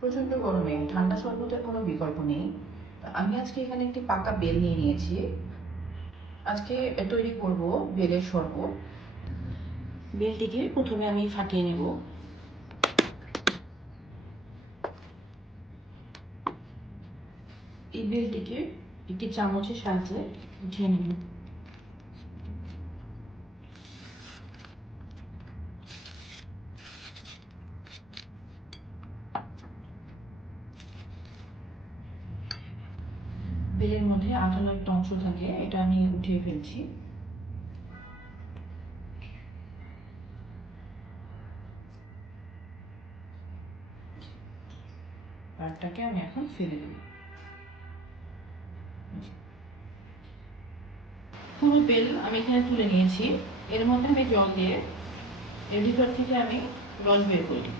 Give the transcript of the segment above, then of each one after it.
প্রচন্ড গরমে ঠান্ডা শরবতের কোনো বিকল্প নেই। আমি আজকে এখানে একটি পাকা বেল নিয়ে নিয়েছি। আজকে তৈরি করব বেলের শরবত। বেলটিকে প্রথমে আমি ফাটিয়ে নেব। এই বেলটিকে একটি চামচের সাহায্যে উঠিয়ে নেব। বেলের মধ্যে আঠালো একটা অংশ থাকে, এটা আমি উঠিয়ে ফেলছি। পাটটাকে আমি এখন ফেলে দেব। পুরো বেল আমি এখানে তুলে নিয়েছি। এর মধ্যে আমি জল দিয়ে এর ভিতর থেকে আমি রস বের করি।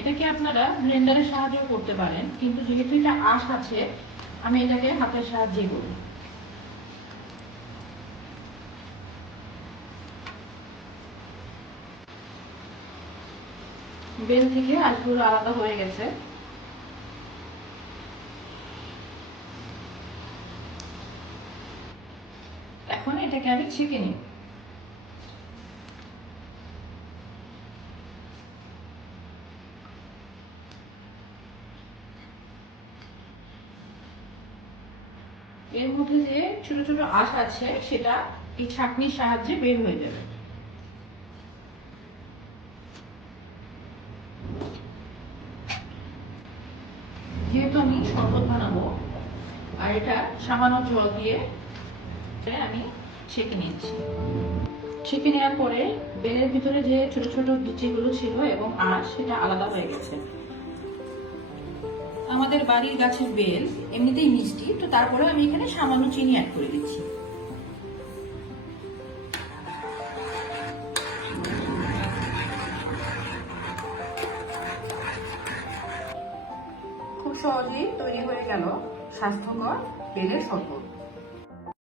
এটাকে আপনারা ব্লেন্ডারের সাহায্যেও করতে পারেন, কিন্তু যেহেতু এটা আঁশ আছে আমি এটাকে হাতের সাহায্যে করি। বেল থেকে আঁশগুলো আলাদা হয়ে গেছে। এখন এটাকে আমি ছেঁকে নিই। এর মধ্যে যে ছোট ছোট আঁশ আছে সেটা এই ছাঁকনির সাহায্যে বের হয়ে যাবে। যেহেতু আমি শরবত বানাবো আর এটা সামান্য জল দিয়ে আমি ছেঁকে নিচ্ছি। ছেঁকে নেওয়ার পরে বেলের ভিতরে যে ছোট ছোট বিচিগুলো ছিল এবং আঁশ সেটা আলাদা হয়ে গেছে। আমাদের বাড়ির গাছের বেল এমনিতেই মিষ্টি, তো তারপরে আমি এখানে সামান্য চিনি অ্যাড করে দিচ্ছি। খুব সহজেই তৈরি হয়ে গেল স্বাস্থ্যকর বেলের শরবত।